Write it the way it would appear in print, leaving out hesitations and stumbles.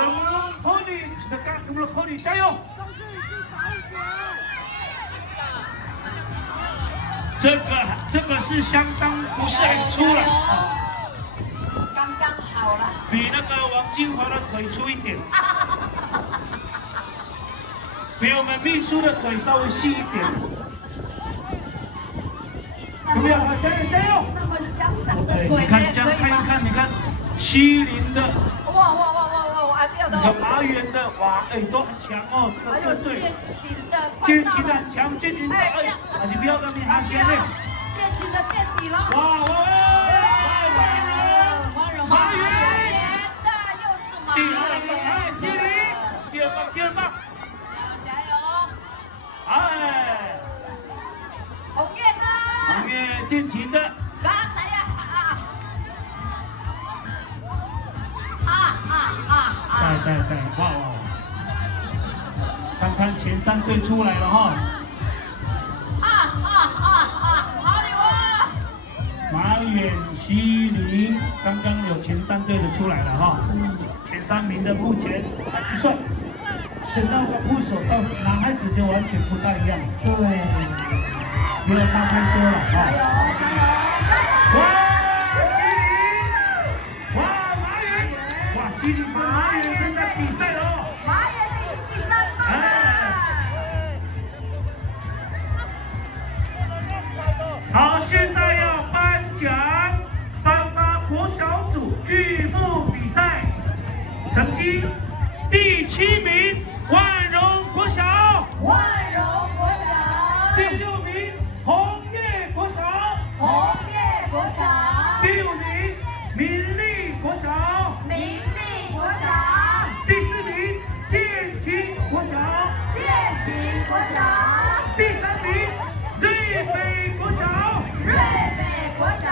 我们的口里加油！这个是相当不是很粗了啊，刚刚好了，比那个王金华的腿粗一点，比我们秘书的腿稍微细一点。有没有？加油加油！那么香长的腿，你看这样看一看，你看西林的。 哇！还不要的。有麻园的，哇，哎，都很强哦，这个队队。建琴的很强，建琴的，哎，你不要跟你拿先嘞。建琴的见底了。哇！麻园的又是麻园。哎，西林，第二棒。加油！哎。红叶呢？红叶建琴的。 对，哇！看看前3队出来了哈！好礼物！马远、西林，刚刚有前3队的出来了哈。前3名的目前还不算，选到个部首到男孩子就完全不大一样。对，没有差太多了哈。哇！ 马远正在比赛了哦！马远的已经第3棒了。好，现在要颁奖，颁发国小组剧目比赛成绩，第7名万荣国小，万荣国小。第6名红叶国小，红叶国小。第5名民立国小，民立国小。 第4名建琴国小，建琴国小。第3名瑞北国小，瑞北国小。